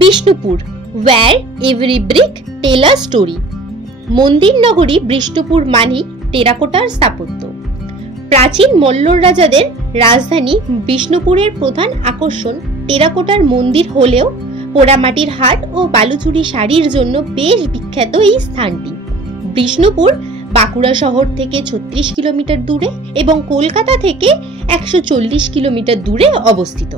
Bishnupur, where every brick tell a story। মন্দির নগরী বিষ্ণুপুর মানেই টেরাকোটার স্থাপত্য। প্রাচীন মল্ল রাজাদের রাজধানী বিষ্ণুপুরের প্রধান আকর্ষণ টেরাকোটার মন্দির হলেও পোড়ামাটির হাট ও বালুচুরি শাড়ির জন্য বেশ বিখ্যাত এই স্থানটি। বিষ্ণুপুর বাঁকুড়া শহর থেকে 36 কিলোমিটার দূরে এবং কলকাতা থেকে 140 কিলোমিটার দূরে অবস্থিত।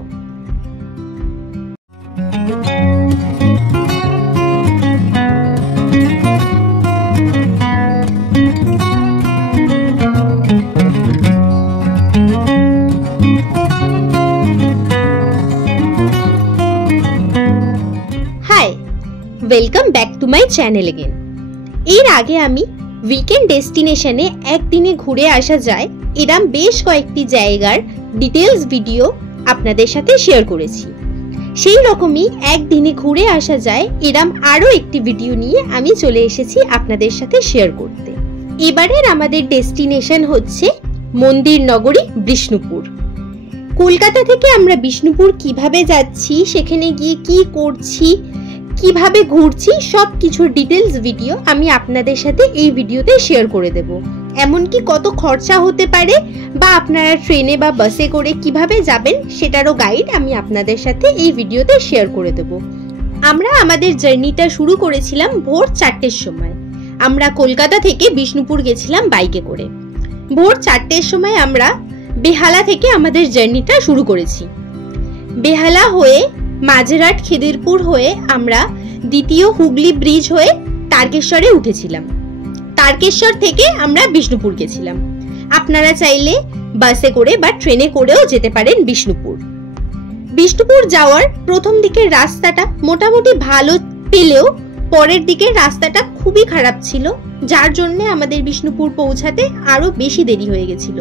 Welcome back to my channel again. এর আগে আমি উইকেন্ড ডেস্টিনেশনে একদিনে ঘুরে আসা যায় এরম বেশ কয়েকটি জায়গার ডিটেলস ভিডিও আপনাদের সাথে শেয়ার করেছি। সেই রকমই একদিনে ঘুরে আসা যায় এরম আরও একটি ভিডিও নিয়ে আমি চলে এসেছি আপনাদের সাথে শেয়ার করতে। এবারের আমাদের ডেস্টিনেশন হচ্ছে মন্দির নগরী বিষ্ণুপুর। কলকাতা থেকে আমরা বিষ্ণুপুর কিভাবে যাচ্ছি, সেখানে গিয়ে কি করছি, কিভাবে ঘুরছি, সব কিছুর ডিটেলস ভিডিও আমি আপনাদের সাথে এই ভিডিওতে শেয়ার করে দেব। এমনকি কত খরচা হতে পারে বা আপনারা ট্রেনে বা বাসে করে কিভাবে যাবেন সেটারও গাইড আমি আপনাদের সাথে এই ভিডিওতে শেয়ার করে দেব। আমরা আমাদের জার্নিটা শুরু করেছিলাম ভোর 4টের সময়। আমরা কলকাতা থেকে বিষ্ণুপুর গেছিলাম বাইকে করে। ভোর 4টের সময় আমরা বেহালা থেকে আমাদের জার্নিটা শুরু করেছি। বেহালা হয়ে মাঝেরহাট খিদিরপুর হয়ে আমরা দ্বিতীয় হুগলি ব্রিজ হয়ে তারকেশ্বরে উঠেছিলাম। তারকেশ্বর থেকে আমরা বিষ্ণুপুর গেছিলাম। আপনারা চাইলে বাসে করে বা ট্রেনে করেও যেতে পারেন বিষ্ণুপুর। বিষ্ণুপুর যাওয়ার প্রথম দিকের রাস্তাটা মোটামুটি ভালো পেলেও পরের দিকের রাস্তাটা খুবই খারাপ ছিল, যার জন্য আমাদের বিষ্ণুপুর পৌঁছাতে আরো বেশি দেরি হয়ে গেছিল।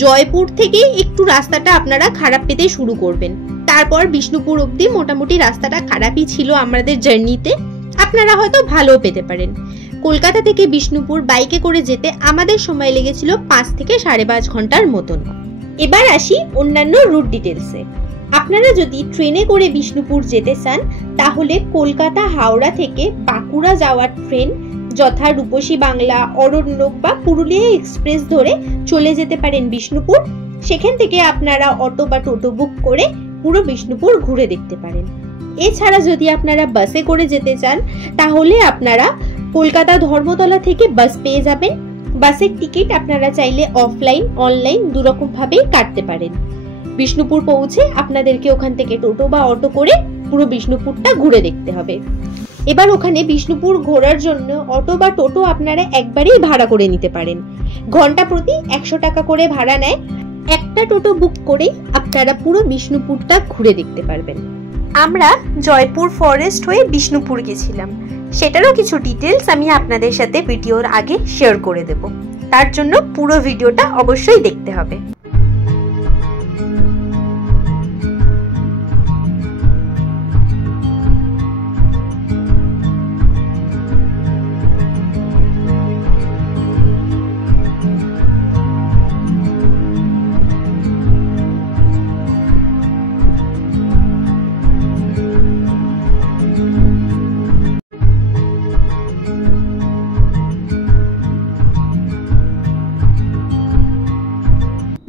জয়পুর থেকে একটু রাস্তাটা আপনারা খারাপ পেতে শুরু করবেন, তারপর বিষ্ণুপুর অবধি মোটামুটি রাস্তাটা খারাপই ছিল আমাদের জার্নিতে। আপনারা হয়তো ভালো পেতে পারেন। কলকাতা থেকে বিষ্ণুপুর বাইকে করে যেতে আমাদের সময় লেগেছিল 5 থেকে 5.5 ঘন্টার মতন। এবার আসি অন্যান্য রুট ডিটেলসে। আপনারা যদি ট্রেনে করে বিষ্ণুপুর যেতে চান তাহলে কলকাতা হাওড়া থেকে বাঁকুড়া যাওয়ার ট্রেন যথা রূপসী বাংলা, অরণ্যক বা পুরুলিয়া এক্সপ্রেস ধরে চলে যেতে পারেন বিষ্ণুপুর। সেখান থেকে আপনারা অটো বা টোটো বুক করে পুরো বিষ্ণুপুর ঘুরে দেখতে পারেন। এছাড়া যদি আপনারা বাসে করে যেতে চান তাহলে আপনারা কলকাতা ধর্মতলা থেকে বাস পেয়ে যাবেন। বাসের টিকিট আপনারা চাইলে অফলাইন অনলাইন দুরকম ভাবেই কাটতে পারেন। বিষ্ণুপুর পৌঁছে আপনাদেরকে ওখান থেকে টোটো বা অটো করে পুরো বিষ্ণুপুরটা ঘুরে দেখতে হবে। এবার ওখানে বিষ্ণুপুর ঘোরার জন্য অটো বা টোটো আপনারা একবারেই ভাড়া করে নিতে পারেন। ঘন্টা প্রতি 100 টাকা করে ভাড়া নেয়। একটা টোটো বুক করে আপনারা পুরো বিষ্ণুপুরটা ঘুরে দেখতে পারবেন। আমরা জয়পুর ফরেস্ট হয়ে বিষ্ণুপুর গেছিলাম, সেটারও কিছু ডিটেলস আমি আপনাদের সাথে ভিডিওর আগে শেয়ার করে দেব। তার জন্য পুরো ভিডিওটা অবশ্যই দেখতে হবে।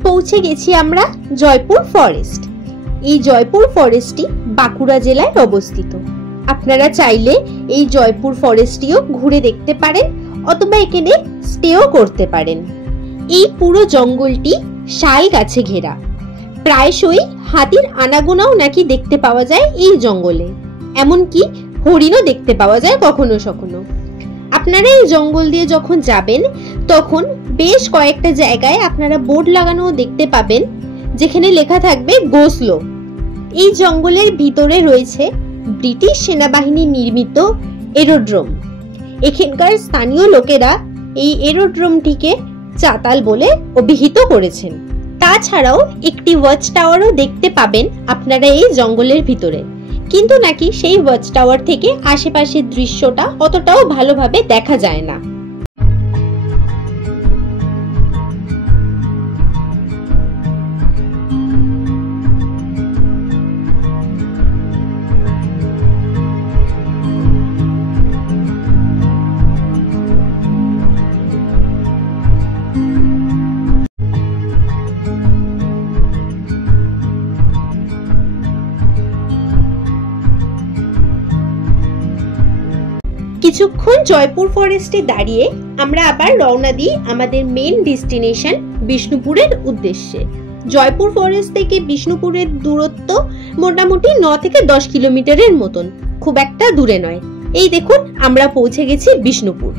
পৌঁছে গেছি আমরা জয়পুর ফরেস্ট। এই জয়পুর ফরেস্টটি বাঁকুড়া জেলায় অবস্থিত। আপনারা চাইলে এই জয়পুর ফরেস্টটিও ঘুরে দেখতে পারেন অথবা এখানে স্টেও করতে পারেন। এই পুরো জঙ্গলটি শাল গাছে ঘেরা। প্রায়শই হাতির আনাগোনাও নাকি দেখতে পাওয়া যায় এই জঙ্গলে, এমনকি হরিণও দেখতে পাওয়া যায় কখনো কখনো। আপনারা এই জঙ্গল দিয়ে যখন যাবেন তখন বেশ কয়েকটা জায়গায় আপনারা বোর্ড লাগানো দেখতে পাবেন যেখানে লেখা থাকবে গো স্লো। এই জঙ্গলের ভিতরে রয়েছে ব্রিটিশ সেনাবাহিনী নির্মিত এরোড্রোম। এখানকার স্থানীয় লোকেরা এই এরোড্রোমটিকে চাতাল বলে অভিহিত করেছেন। তাছাড়াও একটি ওয়াচ টাওয়ারও দেখতে পাবেন আপনারা এই জঙ্গলের ভিতরে, কিন্তু নাকি সেই ওয়াচ টাওয়ার থেকে আশেপাশের দৃশ্যটা অতটাও ভালোভাবে দেখা যায় না। কিছুক্ষণ জয়পুর ফরেস্টে দাঁড়িয়ে আমরা আবার রওনা দিই আমাদের মেন ডেস্টিনেশন বিষ্ণুপুরের উদ্দেশ্যে। জয়পুর ফরেস্ট থেকে বিষ্ণুপুরের দূরত্ব মোটামুটি 9 থেকে 10 কিলোমিটারের মতন, খুব একটা দূরে নয়। এই দেখুন আমরা পৌঁছে গেছি বিষ্ণুপুর।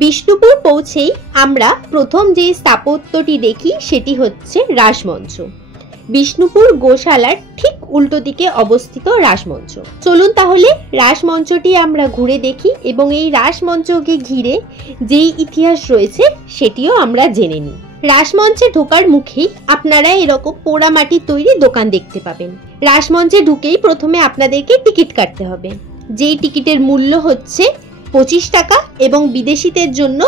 বিষ্ণুপুর পৌঁছেই আমরা প্রথম যে স্থাপত্যটি দেখি সেটি হচ্ছে রাসমঞ্চ। বিষ্ণুপুর গোশালার ঠিক উল্টো দিকে অবস্থিত রাসমঞ্চ। চলুন তাহলে রাসমঞ্চটি আমরা ঘুরে দেখি এবং এই রাসমঞ্চকে ঘিরে যেই ইতিহাস রয়েছে সেটিও আমরা জেনে নিই। রাসমঞ্চে ঢোকার মুখেই আপনারা এরকম পোড়া মাটির তৈরি দোকান দেখতে পাবেন। রাসমঞ্চে ঢুকেই প্রথমে আপনাদেরকে টিকিট কাটতে হবে, যেই টিকিটের মূল্য হচ্ছে 25 টাকা এবং বিদেশিদের জন্য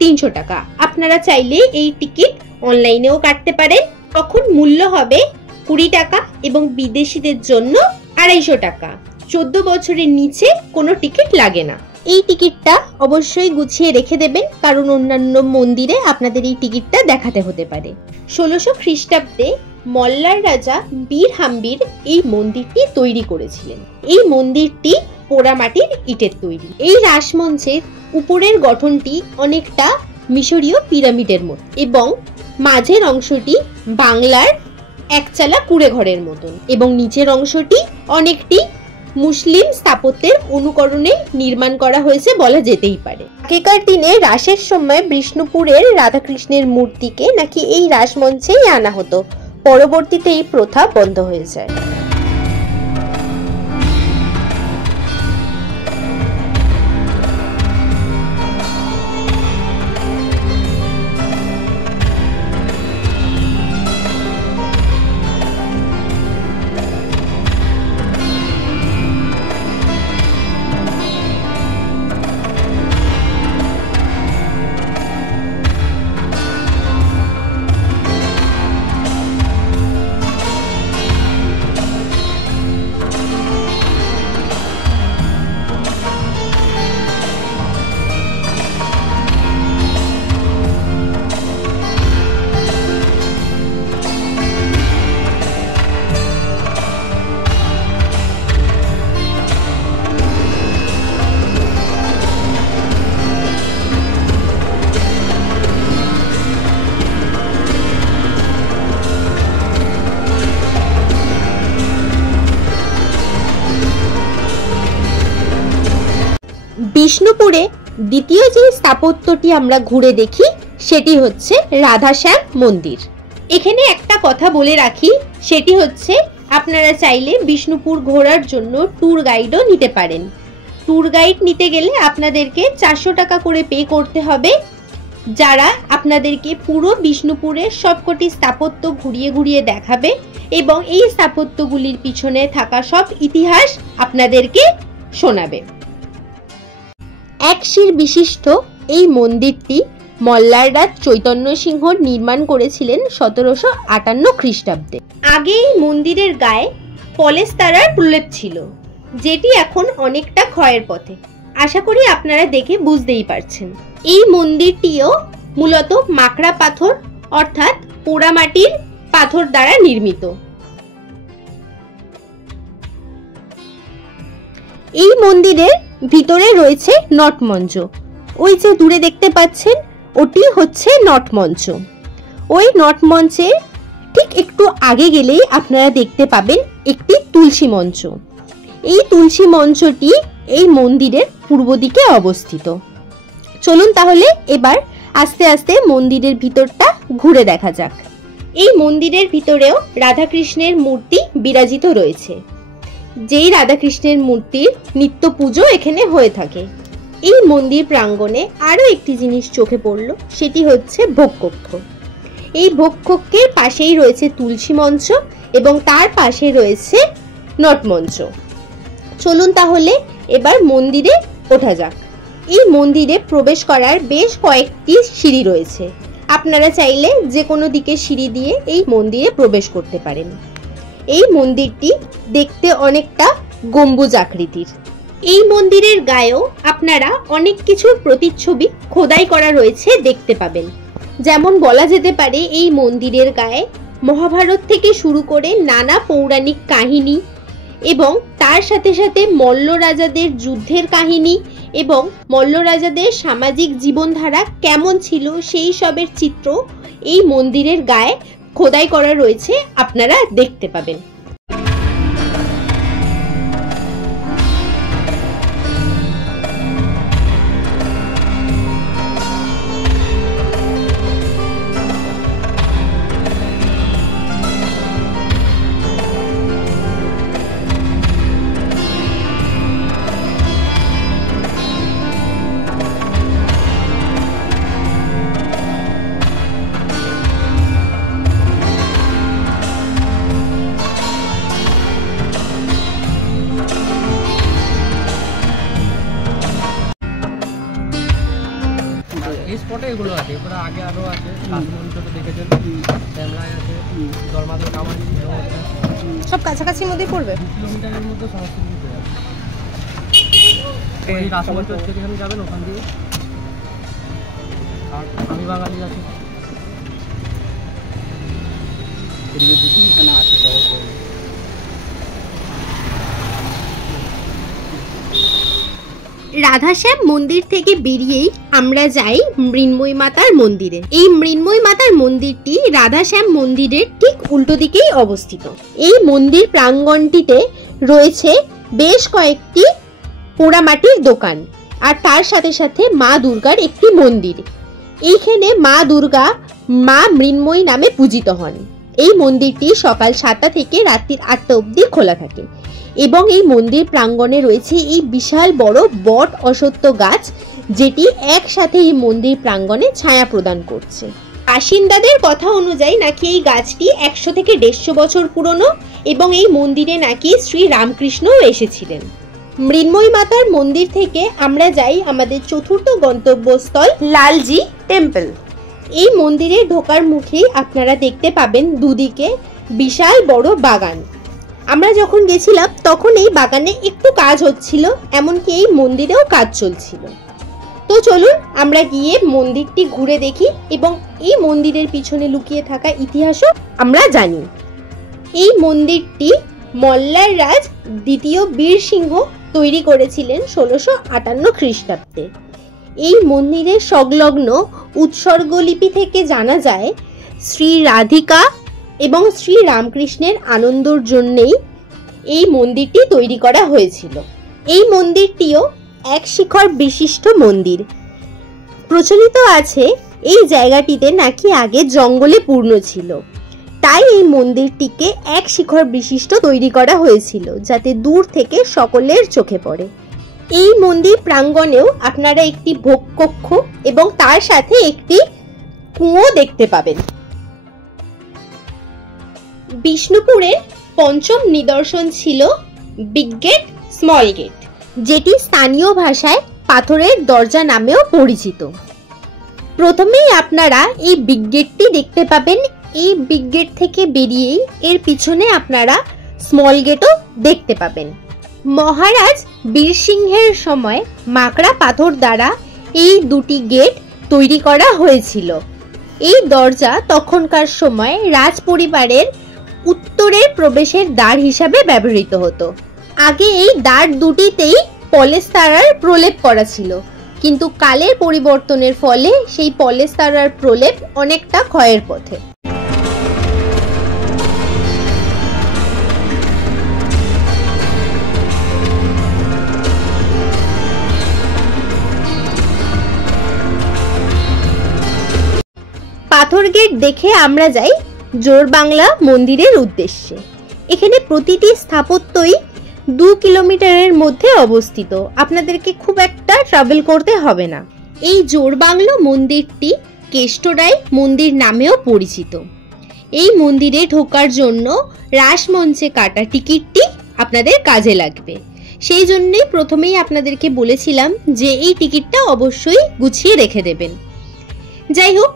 300 টাকা। আপনারা চাইলে এই টিকিট অনলাইনেও কাটতে পারেন, তখন মূল্য হবে 20 টাকা এবং বিদেশিদের জন্য 250 টাকা। 14 বছরের নিচে কোনো টিকিট লাগে না। এই টিকিটটা অবশ্যই গুছিয়ে রেখে দেবেন, কারণ অন্যান্য মন্দিরে আপনাদের এই টিকিটটা দেখাতে হতে পারে। 1600 খ্রিস্টাব্দে মল্লার রাজা বীর হাম্বির এই মন্দিরটি তৈরি করেছিলেন। এই মন্দিরটি পোড়ামাটির ইটের তৈরি। এই রাসমঞ্চের উপরের গঠনটি অনেকটা মিশরীয় পিরামিডের মতো এবং মাঝের অংশটি বাংলার একচালা কুড়ে ঘরের মতন এবং নিচের অংশটি অনেকটি মুসলিম স্থাপত্যের অনুকরণে নির্মাণ করা হয়েছে বলা যেতেই পারে। আগেকার দিনে রাসের সময় বিষ্ণুপুরের রাধাকৃষ্ণের মূর্তিকে নাকি এই রাসমঞ্চেই আনা হতো, পরবর্তীতে এই প্রথা বন্ধ হয়ে যায়। বিষ্ণুপুরে দ্বিতীয় যে স্থাপত্যটি আমরা ঘুরে দেখি সেটি হচ্ছে রাধাশ্যাম মন্দির। এখানে একটা কথা বলে রাখি, সেটি হচ্ছে আপনারা চাইলে বিষ্ণুপুর ঘোরার জন্য ট্যুর গাইডও নিতে পারেন। ট্যুর গাইড নিতে গেলে আপনাদেরকে 400 টাকা করে পে করতে হবে, যারা আপনাদেরকে পুরো বিষ্ণুপুরের সবকটি স্থাপত্য ঘুরিয়ে ঘুরিয়ে দেখাবে এবং এই স্থাপত্যগুলির পিছনে থাকা সব ইতিহাস আপনাদেরকে শোনাবে। এক শির বিশিষ্ট এই মন্দিরটি মল্লার রাজ চৈতন্য সিংহ নির্মাণ করেছিলেন 1758 খ্রিস্টাব্দে। আগে এই মন্দিরের গায়ে পলেস্তারার প্রলেপ ছিল, যেটি এখন অনেকটা ক্ষয়ের পথে। আশা করি আপনারা দেখে বুঝতেই পারছেন। এই মন্দিরটিও মূলত মাকড়া পাথর অর্থাৎ পোড়ামাটির পাথর দ্বারা নির্মিত। এই মন্দিরের ভিতরে রয়েছে নটমঞ্চ। ওই যে দূরে দেখতে পাচ্ছেন ওটি হচ্ছে নটমঞ্চ। ওই নটমঞ্চের ঠিক একটু আগে গেলেই আপনারা দেখতে পাবেন একটি তুলসী মঞ্চ। এই তুলসী মঞ্চটি এই মন্দিরের পূর্ব দিকে অবস্থিত। চলুন তাহলে এবার আস্তে আস্তে মন্দিরের ভিতরটা ঘুরে দেখা যাক। এই মন্দিরের ভিতরেও রাধাকৃষ্ণের মূর্তি বিরাজিত রয়েছে, যেই রাধাকৃষ্ণের মূর্তির নিত্য পুজো এখানে হয়ে থাকে। এই মন্দির প্রাঙ্গণে আরো একটি জিনিস চোখে পড়ল, সেটি হচ্ছে ভোগকক্ষ। এই ভোগকক্ষের পাশেই রয়েছে তুলসী মঞ্চ এবং তার পাশে রয়েছে নটমঞ্চ। চলুন তাহলে এবার মন্দিরে ওঠা যাক। এই মন্দিরে প্রবেশ করার বেশ কয়েকটি সিঁড়ি রয়েছে। আপনারা চাইলে যে কোনো দিকে সিঁড়ি দিয়ে এই মন্দিরে প্রবেশ করতে পারেন। এই মন্দিরটি দেখতে অনেকটা গম্বুজ আকৃতির। এই মন্দিরের গায়েও আপনারা অনেক কিছুর প্রতিচ্ছবি খোদাই করা রয়েছে দেখতে পাবেন। যেমন বলা যেতে পারে এই মন্দিরের গায়ে মহাভারত থেকে শুরু করে নানা পৌরাণিক কাহিনী এবং তার সাথে সাথে মল্ল রাজাদের যুদ্ধের কাহিনী এবং মল্ল রাজাদের সামাজিক জীবনধারা কেমন ছিল সেই সবের চিত্র এই মন্দিরের গায়ে খোদাই করা রয়েছে, আপনারা দেখতে পাবেন। এই স্পটে এগুলো আছে, এরপরে আগে আরও আছে, কাশ্মীর দেখেছেন, শ্যামলায় আছে, দরমাদের কামারি, সব কাছাকাছির মধ্যে পড়বে, 2 কিলোমিটারের মধ্যে সমস্ত কিছু আছে। এই রাসমঞ্চ যেখানে যাবেন ওখান দিয়ে, আর আমি বাঙালি আছে এদিকে দুখানা আছে। রাধাশ্যাম মন্দির থেকে বেরিয়েই আমরা যাই মৃন্ময়ী মাতার মন্দিরে। এই মৃন্ময়ী মাতার মন্দিরটি রাধাশ্যাম মন্দিরের ঠিক উল্টো দিকেই অবস্থিত। এই মন্দির প্রাঙ্গণটিতে রয়েছে বেশ কয়েকটি পোড়ামাটির দোকান, আর তার সাথে সাথে মা দুর্গার একটি মন্দির। এইখানে মা দুর্গা মা মৃন্ময়ী নামে পূজিত হন। এই মন্দিরটি সকাল 7টা থেকে রাত্রি 8টা অবধি খোলা থাকে এবং এই মন্দির প্রাঙ্গণে রয়েছে এই বিশাল বড় বট অশ্বত্থ গাছ, যেটি একসাথে এই মন্দির প্রাঙ্গণে ছায়া প্রদান করছে। বাসিন্দাদের কথা অনুযায়ী নাকি এই গাছটি 100 থেকে 150 বছর পুরনো এবং এই মন্দিরে নাকি শ্রী রামকৃষ্ণও এসেছিলেন। মৃন্ময়ী মাতার মন্দির থেকে আমরা যাই আমাদের চতুর্থ গন্তব্যস্থল লালজি টেম্পল। এই মন্দিরে ঢোকার মুখেই আপনারা দেখতে পাবেন দুদিকে বিশাল বড় বাগান। আমরা যখন গেছিলাম তখন এই বাগানে একটু কাজ হচ্ছিল, এমনকি এই মন্দিরেও কাজ চলছিল। তো চলুন আমরা গিয়ে মন্দিরটি ঘুরে দেখি এবং এই মন্দিরের পিছনে লুকিয়ে থাকা ইতিহাসও আমরা জানি। এই মন্দিরটি মল্লার রাজ দ্বিতীয় বীর সিংহ তৈরি করেছিলেন 1658 খ্রিস্টাব্দে। এই মন্দিরের সংলগ্ন উৎসর্গলিপি থেকে জানা যায় শ্রী রাধিকা এবং শ্রী রামকৃষ্ণের আনন্দর জন্যেই এই মন্দিরটি তৈরি করা হয়েছিল। এই মন্দিরটিও এক শিখর বিশিষ্ট মন্দির। প্রচলিত আছে এই জায়গাটিতে নাকি আগে জঙ্গলে পূর্ণ ছিল, তাই এই মন্দিরটিকে এক শিখর বিশিষ্ট তৈরি করা হয়েছিল যাতে দূর থেকে সকলের চোখে পড়ে। এই মন্দির প্রাঙ্গণেও আপনারা একটি ভোগকক্ষ এবং তার সাথে একটি কুয়ো দেখতে পাবেন। বিষ্ণুপুরের পঞ্চম নিদর্শন ছিল বিগ গেট স্মল গেট, যেটি স্থানীয় ভাষায় পাথরের দরজা নামেও পরিচিত। প্রথমেই আপনারা এই বিগ গেটটি দেখতে পাবেন। এই বিগ গেট থেকে বেরিয়েই এর পিছনে আপনারা স্মল গেটও দেখতে পাবেন। মহারাজ বীরসিংহের সময় মাকড়া পাথর দ্বারা এই দুটি গেট তৈরি করা হয়েছিল। এই দরজা তখনকার সময় রাজ পরিবারের উত্তরের প্রবেশের দ্বার হিসাবে ব্যবহৃত হতো। আগে এই দ্বার দুটিতেই পলেস্তারার প্রলেপ করা ছিল, কিন্তু কালের পরিবর্তনের ফলে সেই পলেস্তারার প্রলেপ অনেকটা ক্ষয়ের পথে। পাথর গেট দেখে আমরা যাই জোরবাংলা মন্দিরের উদ্দেশ্যে। এখানে প্রতিটি স্থাপত্যই 2 কিলোমিটারের মধ্যে অবস্থিত, আপনাদেরকে খুব একটা ট্রাভেল করতে হবে না। এই জোরবাংলা মন্দিরটি কেষ্টরায় মন্দির নামেও পরিচিত। এই মন্দিরে ঢোকার জন্য রাসমঞ্চে কাটা টিকিটটি আপনাদের কাজে লাগবে। সেই জন্যই প্রথমেই আপনাদেরকে বলেছিলাম যে এই টিকিটটা অবশ্যই গুছিয়ে রেখে দেবেন। যাই হোক,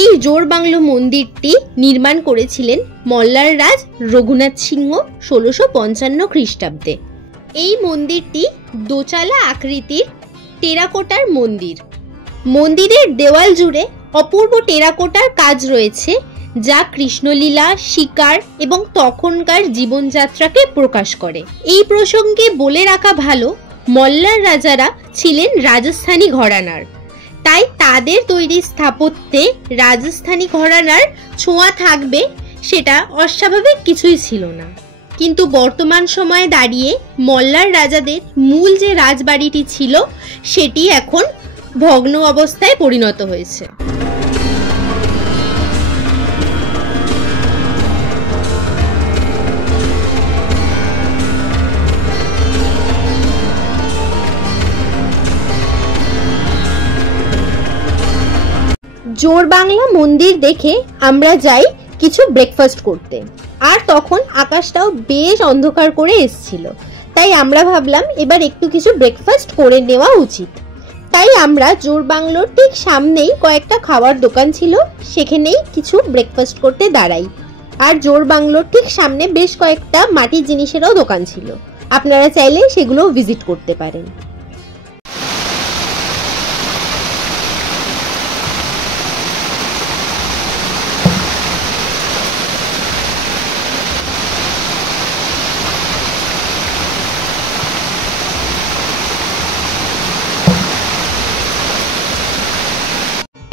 এই জোরবাংলা মন্দিরটি নির্মাণ করেছিলেন মল্লার রাজ রঘুনাথ সিংহ 1655 খ্রিস্টাব্দে। এই মন্দিরটি দোচালা আকৃতির টেরাকোটার মন্দির। মন্দিরের দেওয়াল জুড়ে অপূর্ব টেরাকোটার কাজ রয়েছে, যা কৃষ্ণলীলা, শিকার এবং তখনকার জীবনযাত্রাকে প্রকাশ করে। এই প্রসঙ্গে বলে রাখা ভালো, মল্লার রাজারা ছিলেন রাজস্থানী ঘরানার, তাই তাদের তৈরি স্থাপত্যে রাজস্থানী ঘরানার ছোঁয়া থাকবে সেটা অস্বাভাবিক কিছুই ছিল না। কিন্তু বর্তমান সময়ে দাঁড়িয়ে মল্লার রাজাদের মূল যে রাজবাড়িটি ছিল সেটি এখন ভগ্ন অবস্থায় পরিণত হয়েছে। জোড়বাংলা মন্দির দেখে আমরা যাই কিছু ব্রেকফাস্ট করতে, আর তখন আকাশটাও বেশ অন্ধকার করে এসছিল, তাই আমরা ভাবলাম এবার একটু কিছু ব্রেকফাস্ট করে নেওয়া উচিত। তাই আমরা জোড়বাংলোর ঠিক সামনেই কয়েকটা খাবার দোকান ছিল, সেখানেই কিছু ব্রেকফাস্ট করতে দাঁড়াই। আর জোড়বাংলোর ঠিক সামনে বেশ কয়েকটা মাটির জিনিসেরও দোকান ছিল, আপনারা চাইলে সেগুলো ভিজিট করতে পারেন।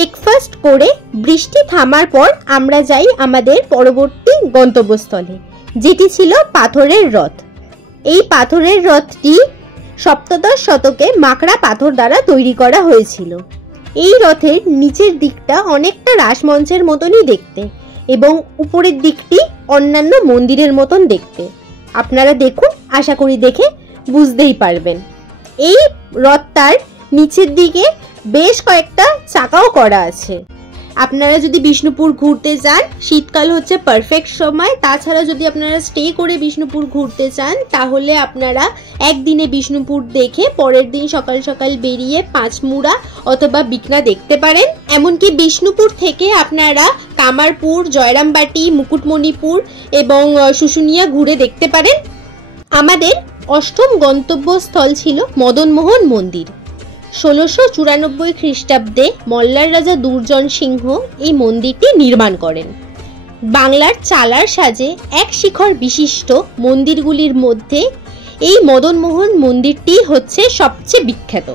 ব্রেকফাস্ট করে বৃষ্টি থামার পর আমরা যাই আমাদের পরবর্তী গন্তব্যস্থলে, যেটি ছিল পাথরের রথ। এই পাথরের রথটি সপ্তদশ শতকে মাকড়া পাথর দ্বারা তৈরি করা হয়েছিল। এই রথের নিচের দিকটা অনেকটা রাসমঞ্চের মতনই দেখতে এবং উপরের দিকটি অন্যান্য মন্দিরের মতন দেখতে। আপনারা দেখুন, আশা করি দেখে বুঝতেই পারবেন। এই রথটার নিচের দিকে বেশ কয়েকটা চাকাও করা আছে। আপনারা যদি বিষ্ণুপুর ঘুরতে যান, শীতকাল হচ্ছে পারফেক্ট সময়। তাছাড়া যদি আপনারা স্টে করে বিষ্ণুপুর ঘুরতে চান, তাহলে আপনারা একদিনে বিষ্ণুপুর দেখে পরের দিন সকাল সকাল বেরিয়ে পাঁচমুড়া অথবা বিকনা দেখতে পারেন। এমনকি বিষ্ণুপুর থেকে আপনারা কামারপুর, জয়রামবাটি, মুকুটমণিপুর এবং শুশুনিয়া ঘুরে দেখতে পারেন। আমাদের অষ্টম গন্তব্যস্থল ছিল মদনমোহন মন্দির। 1694 খ্রিস্টাব্দে মল্লার রাজা দুর্জন সিংহ এই মন্দিরটি নির্মাণ করেন। বাংলার চালার সাজে এক শিখর বিশিষ্ট মন্দিরগুলির মধ্যে এই মদনমোহন মন্দিরটি হচ্ছে সবচেয়ে বিখ্যাত।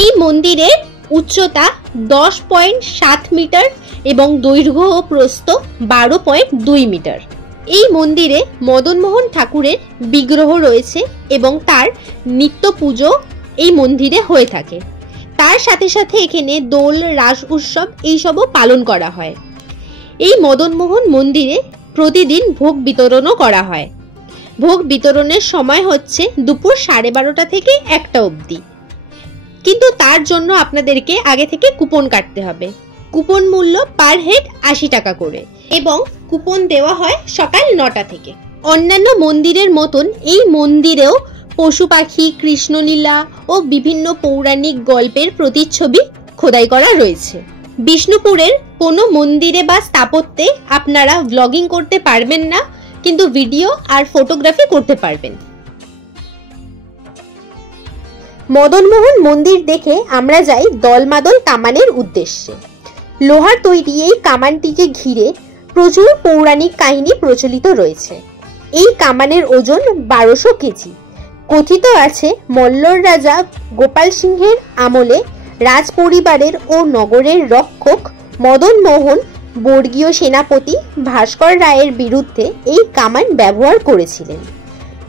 এই মন্দিরের উচ্চতা 10.7 মিটার এবং দৈর্ঘ্য ও প্রস্থ 12.2 মিটার। এই মন্দিরে মদনমোহন ঠাকুরের বিগ্রহ রয়েছে এবং তার নিত্য পুজো এই মন্দিরে হয়ে থাকে। তার সাথে সাথে এখানে দোল, রাস উৎসব এইসবও পালন করা হয়। এই মদনমোহন মন্দিরে প্রতিদিন ভোগ বিতরণও করা হয়। ভোগ বিতরণের সময় হচ্ছে দুপুর 12:30 থেকে 1টা অবধি, কিন্তু তার জন্য আপনাদেরকে আগে থেকে কুপন কাটতে হবে। কুপন মূল্য পার হেড 80 টাকা করে এবং কুপন দেওয়া হয় সকাল 9টা থেকে। অন্যান্য মন্দিরের মতন এই মন্দিরেও পশু পাখি, কৃষ্ণলীলা ও বিভিন্ন পৌরাণিক গল্পের প্রতিচ্ছবি খোদাই করা রয়েছে। বিষ্ণুপুরের কোনো মন্দিরে বা স্থাপত্যে আপনারা ব্লগিং করতে পারবেন না, কিন্তু ভিডিও আর ফটোগ্রাফি করতে পারবেন। মদনমোহন মন্দির দেখে আমরা যাই দলমাদল কামানের উদ্দেশ্যে। লোহার তৈরি এই কামানটিকে ঘিরে প্রচুর পৌরাণিক কাহিনী প্রচলিত রয়েছে। এই কামানের ওজন 1200 কেজি। কথিত আছে মল্লর রাজা গোপাল সিংহের আমলে রাজ পরিবারের ও নগরের রক্ষক মদনমোহন বর্গীয় সেনাপতি ভাস্কর রায়ের বিরুদ্ধে এই কামান ব্যবহার করেছিলেন।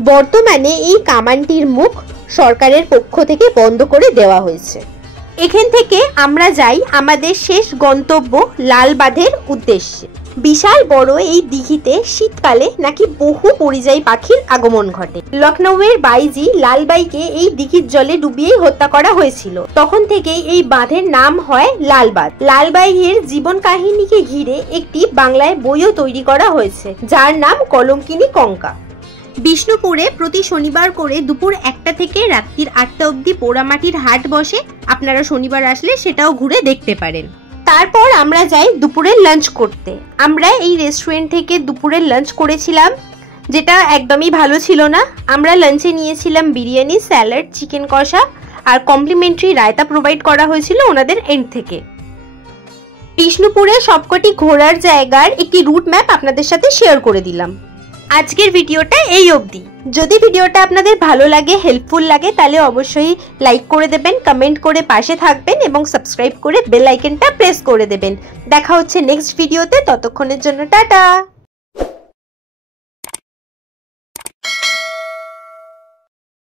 বর্তমানে এই কামানটির মুখ সরকারের পক্ষ থেকে বন্ধ করে দেওয়া হয়েছে। এখান থেকে আমরা যাই আমাদের শেষ গন্তব্য লালবাঁধের উদ্দেশ্যে। বিশাল বড় এই দিঘিতে শীতকালে নাকি বহু পরিযায়ী পাখির আগমন ঘটে। লখনৌয়ের বাইজি লালবাইকে এই দিঘির জলে ডুবিয়েই হত্যা করা হয়েছিল। তখন থেকেই এই বাঁধের নাম হয় লালবাঁধ। লালবাইয়ের জীবন কাহিনীকে ঘিরে একটি বাংলায় বইও তৈরি করা হয়েছে, যার নাম কলঙ্কিনী কঙ্কা। বিষ্ণুপুরে প্রতি শনিবার করে দুপুর 1টা থেকে রাত্রির 8টা অবধি পোড়ামাটির হাট বসে। আপনারা শনিবার আসলে সেটাও ঘুরে দেখতে পারেন। তারপর আমরা যাই দুপুরের লাঞ্চ করতে। আমরা এই রেস্টুরেন্ট থেকে দুপুরের লাঞ্চ করেছিলাম, যেটা একদমই ভালো ছিল না। আমরা লাঞ্চে নিয়েছিলাম বিরিয়ানি, স্যালাড, চিকেন কষা আর কমপ্লিমেন্টারি রায়তা প্রোভাইড করা হয়েছিল ওনাদের এন্ড থেকে। বিষ্ণুপুরে সবকটি ঘোরার জায়গার একটি রুট ম্যাপ আপনাদের সাথে শেয়ার করে দিলাম। আজকের ভিডিওটা এই অবধি। যদি ভিডিওটা আপনাদের ভালো লাগে, হেল্পফুল লাগে, তাহলে অবশ্যই লাইক করে দেবেন, কমেন্ট করে পাশে থাকবেন এবং সাবস্ক্রাইব করে বেল আইকনটা প্রেস করে দেবেন। দেখা হচ্ছে নেক্সট ভিডিওতে, ততক্ষণের জন্য টাটা।